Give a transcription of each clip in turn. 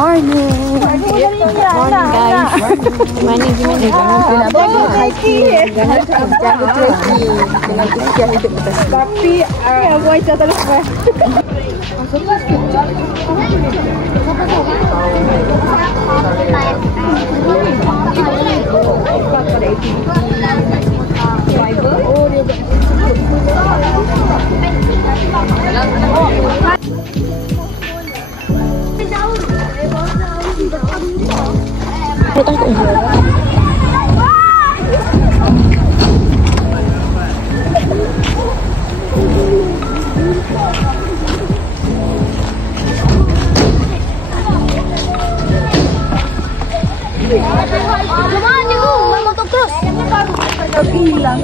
Morning. Morning guys. Morning gimana? Jangan cuci. Jangan cuci hidup kita. Tapi aku aja terus. Hilang.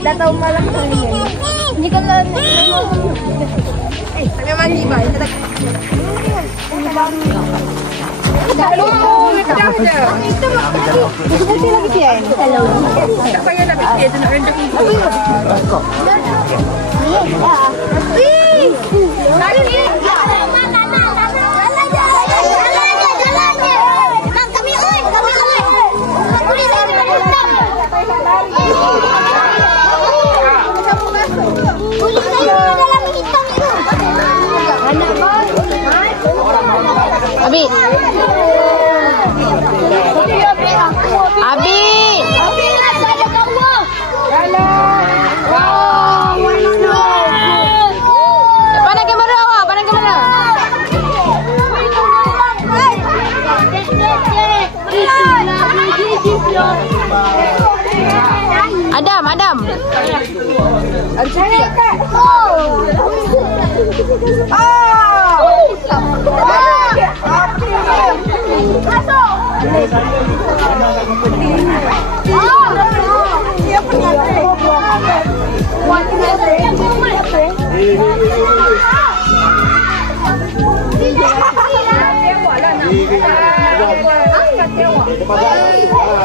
Dah tahu malam ni. Ni kalau kami mandi bah. Tak lupa letak je. Itu mesti lagi tian. Kalau tak payah nak fikir tu nak rendam. Abi. Abi. Pandang kamera awak, pandang kamera. Adam.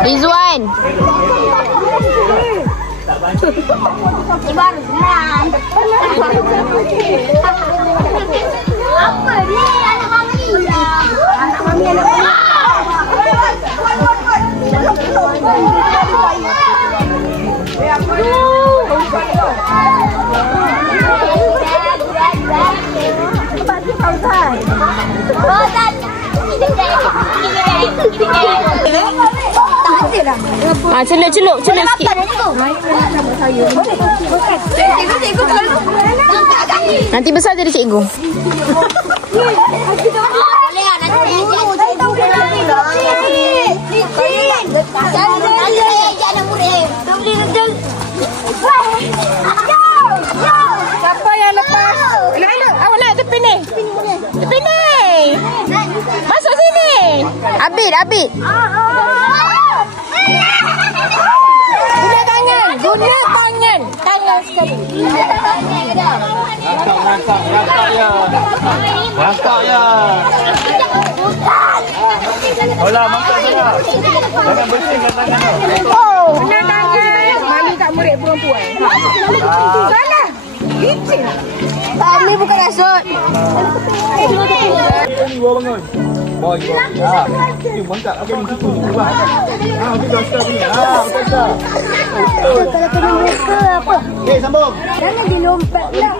Rizwan. Baru senang. Apa ni anak mami? Anak mami anak mami. Celup sikit. Nanti besar jadi cikgu. Siapa yang lepas? Awak naik tepi ni. Tepi ni. Masuk sini. Abid. Guna tangan. Tangan sekali. Masak ya. Olah, masak ya. Jangan bersihkan tangan tu. Guna tangan. Malu tak murid perempuan. Salah. Licin. Ni bukan rasut. Ni bawa bangun. Boy. Ya. Ni mantap. Okey, ni situ ni buat. Okey, dah start ni. Betul dah. Kalau kena muka apa? Okey, sambung. Jangan dilompat lah.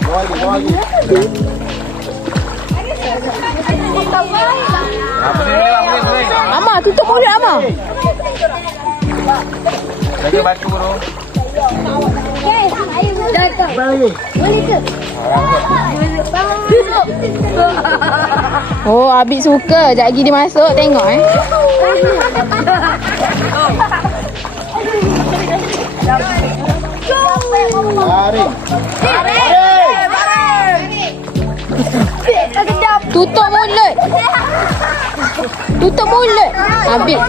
Bawa lagi. Boleh. Ama, tutup mulut Ama. Jaga batu bro. Okey, datang. Boleh ke? Oh, Abid suka. Sekejap lagi dia masuk. Tengok Tarik. Tutup mulut. Abid.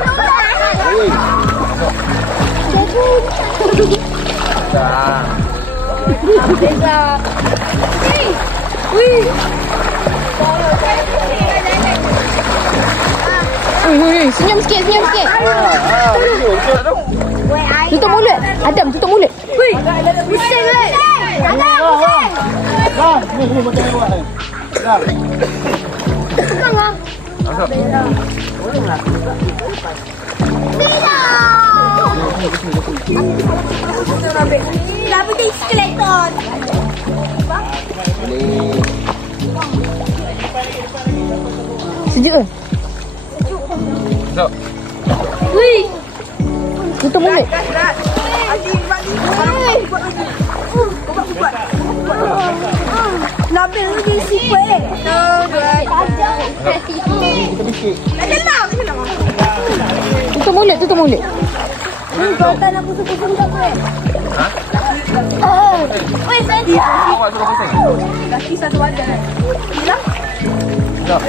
Senyum sikit, senyum sikit. Tutup mulut. Adam, tutup mulut. Wih, bising weh. Dah, ni macam lewat ni. Dah. Tengok. Kenapa dia skeleton? Sejuk ke? Jom. Wih. Tutup mulut. Nabil ni dia siput. Tutup mulut, tutup mulut. Kau tak nak pusing-pusing tak boleh. Weh, saya. Awak suruh pusing. Kaki satu wadah. Hilang. Jom.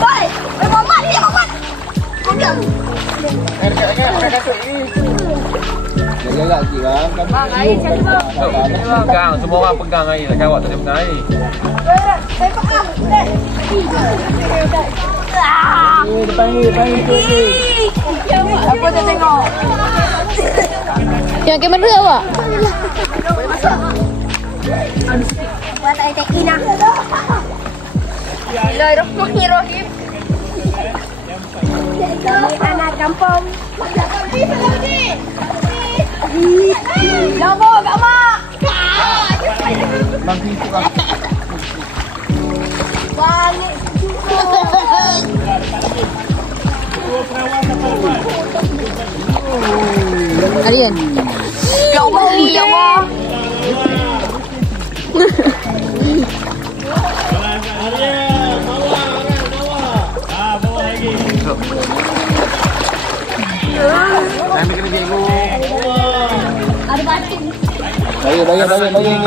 Boy, Muhammad ni Muhammad. Diam. Pakai kasut ni. Jaga sikit bang. Bang, air cakap. Pegang, semua orang pegang air. Takkan awak tak boleh pegang air. Depan ni. Apa tak tengok? Tengok kamera awak. Buat tak take in lah. Bismillahirrahmanirrahim. Kami anak kampung. Lama kat mak. Bang pintu lah. Balik. Aryan. Ya Allah, ya Allah. Kami kena cikgu. Ada batu. Bagi.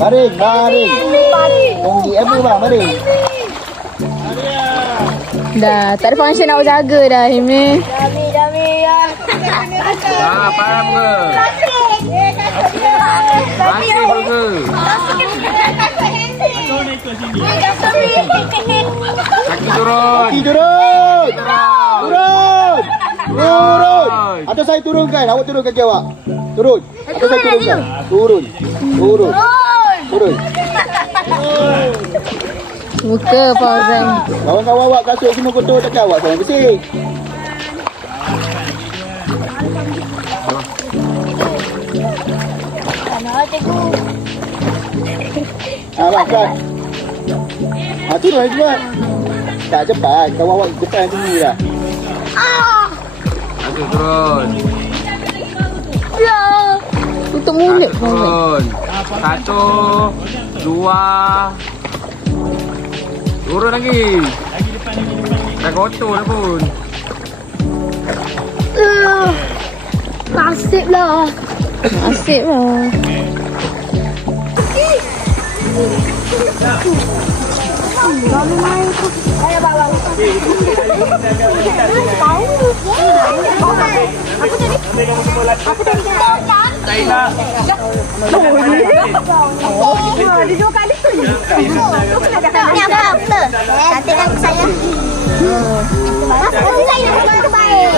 Baring. Tunggu apa bang, baring. Dah, tak ada function nak jaga dah Himi. Dami ya. Faham ke? Mati ke? Kaki turun. Turun. Atau saya turunkan. Awak turun kaki awak. Turun. Atau saya turunkan. Turun. Muka Fauzan. Kawan-kawan awak kasut semua kotor takkan awak sama bersih. Makan. Turun cepat. Tak cepat. Kawan awak depan tinggi dah. Turun. Ya. Tutup mulut Turun. Fauzan. 1, 2. Turun lagi. Dah kotor dah pun. Nasib lah. Asyik lah. Dia dua kali tu. Ni apa? Cantikkan saya. Masuk sini nak baik.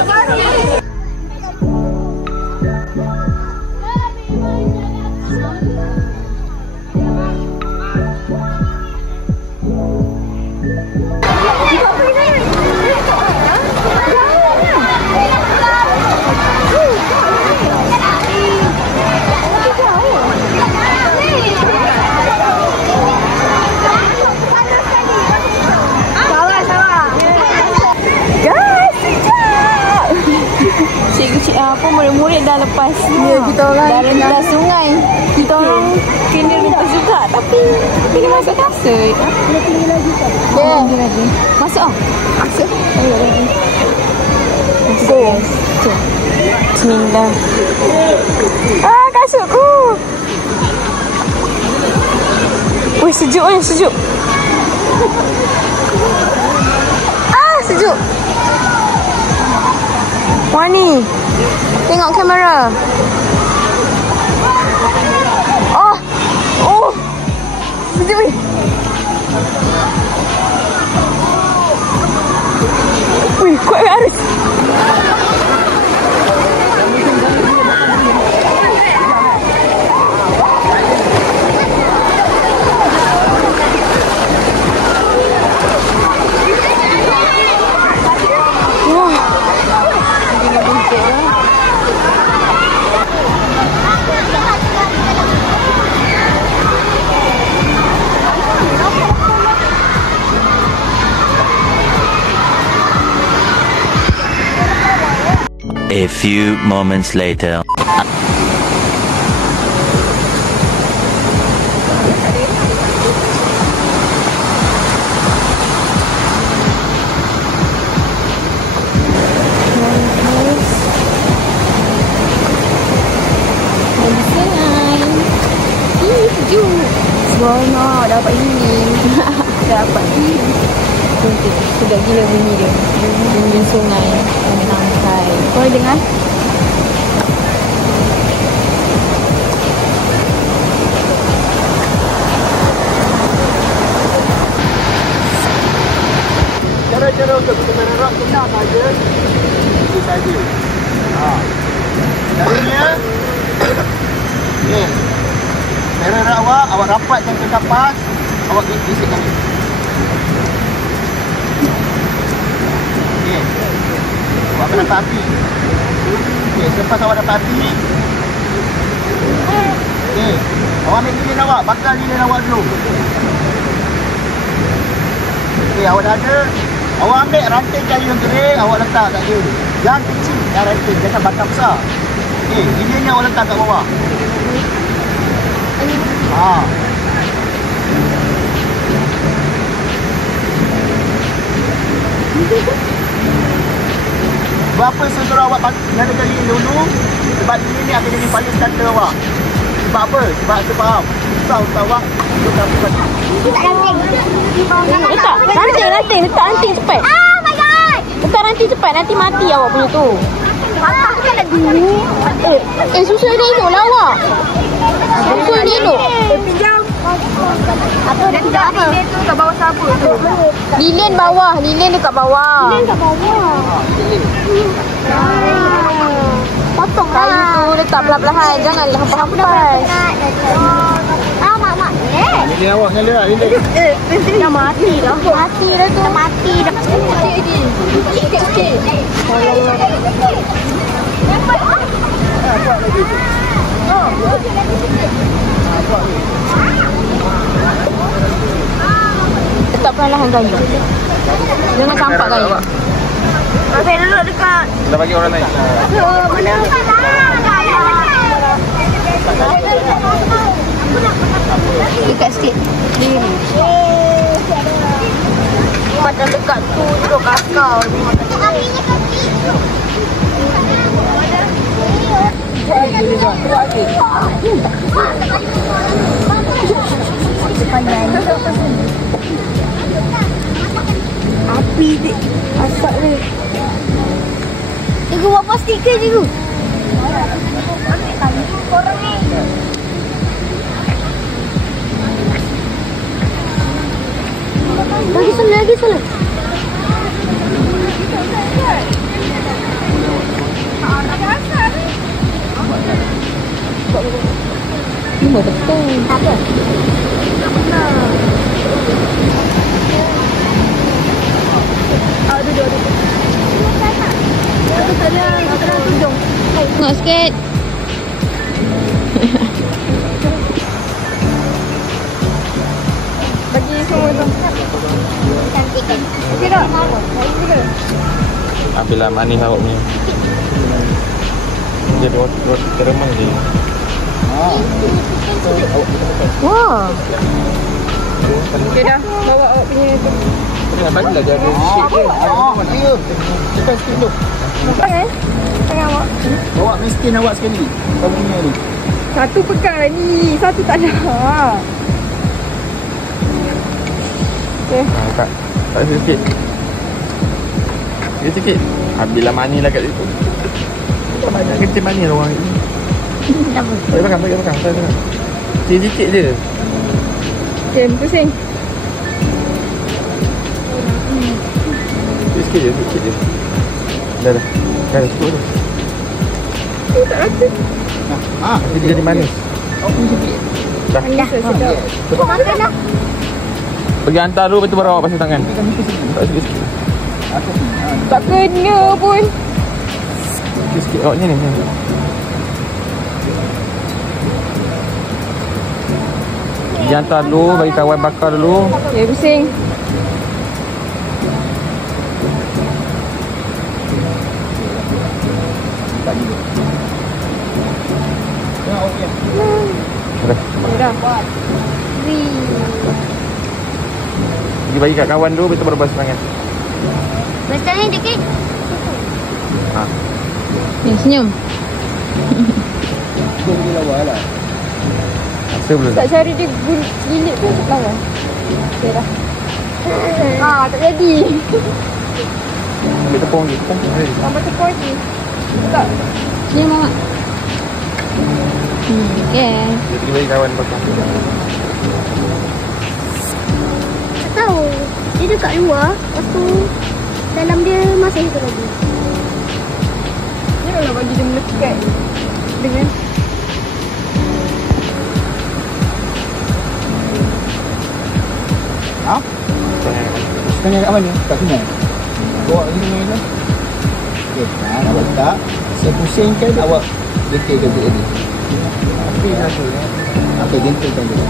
Cik apa murid-murid dah lepas. Ya, kita orang dah rendah sungai. Kita orang kena rentas juga tapi kena masuk kasut. Dia tinggi lagi kan? Ya, tinggi lagi. Masuk ah. Masuk. Ayo lagi. Go. Bismillah. Kasutku. Wih, sejuk ni, sejuk. Sejuk. Wani, tengok kamera. Oh, Oh. Sekejap weh. Wih, kuat weh Aris. A few moments later. Seronok dapat ini. Dapat ini. Sedap gila bunyi dia. Bunyi sungai menangkai. Kau dengar? Cara-cara untuk kita bererak senang saja. Itu saja. Caranya ni. Bererak awak rapatkan ke kapas, awak gesekkan ni. Okey. Awak kena dapat api. Okey, selepas awak dapat api. Okey. Awak ambil lilin awak, bakar lilin awak dulu. Okey, awak dah ada. Awak ambil ranting kayu yang kering, awak letak kat dia. Yang kecil yang ranting, jangan batang besar. Okey, lilinnya awak letak kat bawah. Berapa sesuruh awak nyalakan lilin dulu? Sebab lilin ni akan jadi paling tanda awak. Sebab apa? Sebab saya faham. Susah untuk awak untuk dapat. Letak ranting. Letak ranting cepat. Oh my god. Letak ranting cepat. Nanti mati awak punya tu. Patah kan dah dulu. Susu dia elok lah awak. Susu dia elok. Pinjam. Apa dia tidak apa? Lilin tu kat bawah sabut tu. Lilin bawah. Lilin dekat bawah. Lilin kat bawah. Potong lah. Kayu tu letak perlahan-lahan. Janganlah hampas-hampas. Mak. Lilin awak nyala tak lilin? Dah mati dah. Mati dah tu. Mati dah. Sikit. Letak perlahan kayu. Jangan campak kayu. Abang duduk dekat. Dah bagi orang lain. Mana? Dekat sikit. Pada dekat tu duduk kakao. Api dia. Asap dia. Cikgu buat stiker cikgu. Korang ni. Lagi sana. Ini betul. Apa? Duduk. Aku tak ada tunjuk. Tengok sikit. Bagi semua tu. Cantik kan? Okey tak? Ambillah manis awak punya. Dia dua teremang je. Wah. Okey dah. Bawa awak punya tu. Jangan bagilah dia ada shape dia. Tekan sikit tu. Tangan awak. Bawa miskin awak sekali. Kau punya ni. Satu pekan ni. Satu tak ada. Okey. Tak sikit. Sikit. Ambillah manis lah kat situ. Tak banyak kencing manis lah orang ni. Bagi makan. Sikit je. Jen, pusing. Sikit je, sikit je. Dah. Dah, cukup je. Tak rasa. Dia jadi manis. Dah. Kau makan dah. Pergi hantar dulu, lepas tu baru awak pasang tangan. Tak sikit-sikit. Tak kena pun. Sikit-sikit. Awak ni. Pergi hantar dulu, bagi kawan bakar dulu. Ya, pusing. Dah. Dah. Pergi bagi kat kawan dulu, lepas tu baru pasang tangan. Betul ni dikit. Ni, senyum. Dia boleh lawa lah. Rasa belum? Tak cari dia gilit pun lawa. Okay dah. Tak jadi. Ambil tepung lagi. Tambah tepung lagi. Tak. Senyum Mak. Okay. Dia pergi bagi kawan bakar. Tak tahu. Dia dekat luar. Lepas tu dalam dia masih itu lagi. Janganlah bagi dia melekat dengan Tanya kat mana? Kat sini. Bawa lagi ni je. Okey, awak letak. Saya pusingkan awak gentilkan dia ni. Okey, gentilkan dia.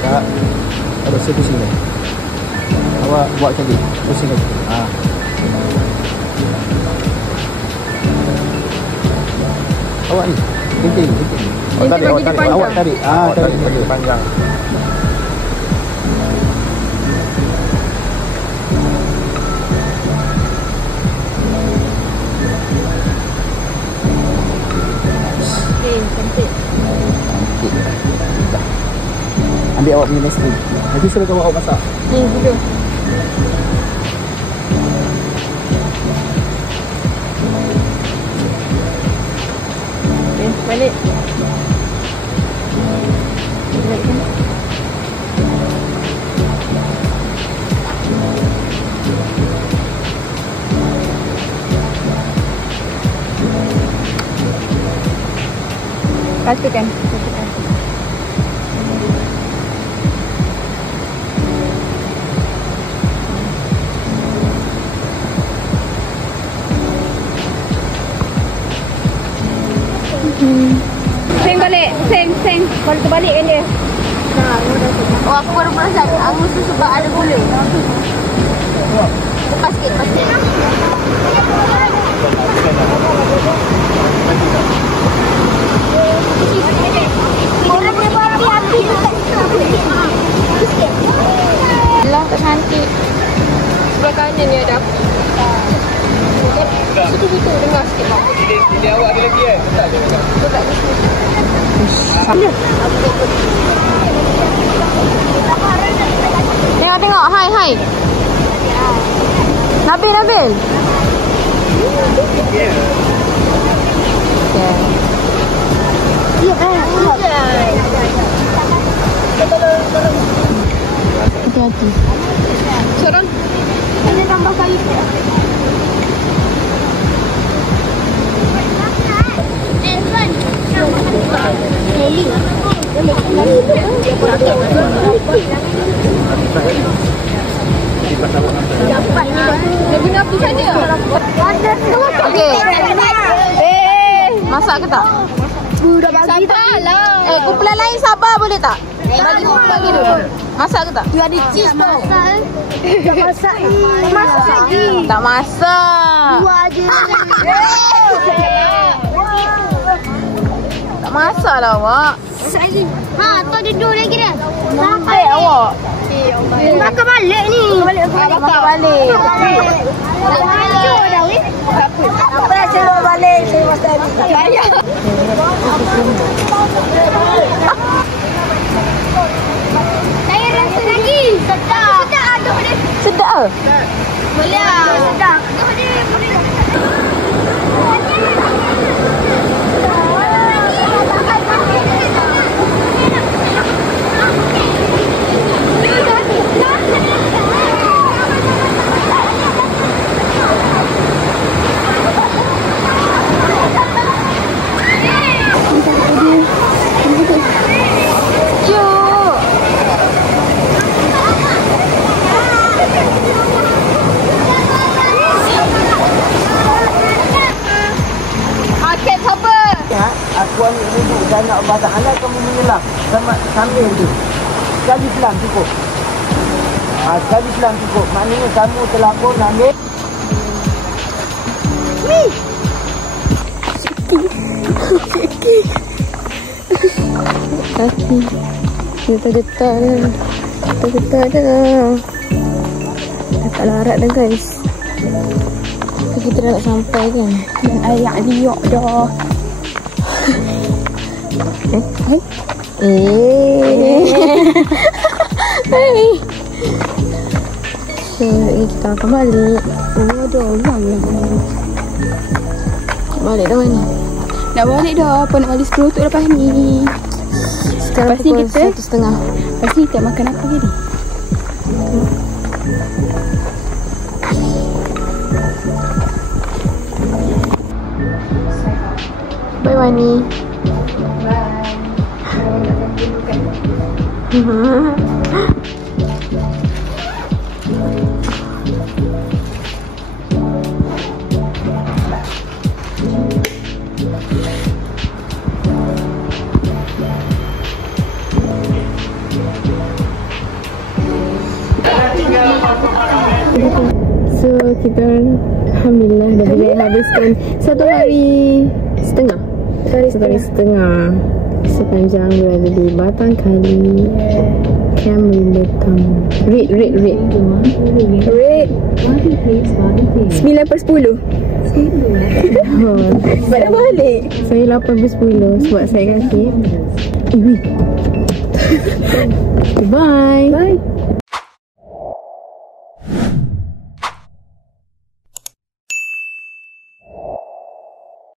Tak. Awak saya pusingkan. Awak buat macam ni. Pusingkan. Awak ni. Gentil. Awak tarik, awak tarik. Awak tarik. Tarik panjang. cantik. Dah. Ambil awak punya nasi. Nanti suruh awak masak. Ni dulu. Balik. Balikkan. Pastikan. Seng balik, seng. Kalau terbalikkan dia. Oh, aku baru perasan. Aku sebab ada gula. Lepas sikit. Orang dia berhati-hati dekat sikit. Lah, tak cantik. Sebelah kanan ni ada api. Situ dengar sikit lah. Ini awak ada lagi kan? Tak ada. Tengok. Hai. Nabil. Okay. Ya, Hati-hati. Seorang. Ini tambah kali. Masak ke tak? Dah bagi tak? Kumpulan lain sabar boleh tak? Bagi kumpulan lagi dulu. Masak ke tak? Dia ada cheese tu. Tak masak. Masak lagi. Tak masak. Dua je. Tak masak lah awak. Masak lagi. Tu ada dua lagi dah. Sampai awak. Makan balik ni. Makan balik. Hancur dah weh. Apa yang celok balik? Saya masak ni. Saya rasa lagi. Sedap. Aduh dia. Sedap ke? Boleh lah. Sedap. Aduh dia. Boleh. ambil wuduk dan nak basah. Anak kamu menyelam sama sambil tu. Sekali selam cukup. Sekali selam cukup. Maknanya kamu telah pun ambil. Kaki getar-getar dah. Getar-getar dah. Dah tak larat dah guys. Kita dah nak sampai kan. Dan ayak liok dah. So kita akan balik. Ada orang lah. Balik dah mana? Nak balik dah. Apa nak balik 10 tu lepas ni? Sekarang Lepas ni pukul kita 1:30. Lepas ni kita makan apa jadi? Bye Wani. So kita alhamdulillah dah boleh habiskan 1 hari setengah. Satu hari setengah sepanjang berada di Batang Kali Camry Bekam. Rate 9/10. Balik balik. Saya 8/10 sebab saya kaki. Bye. Bye.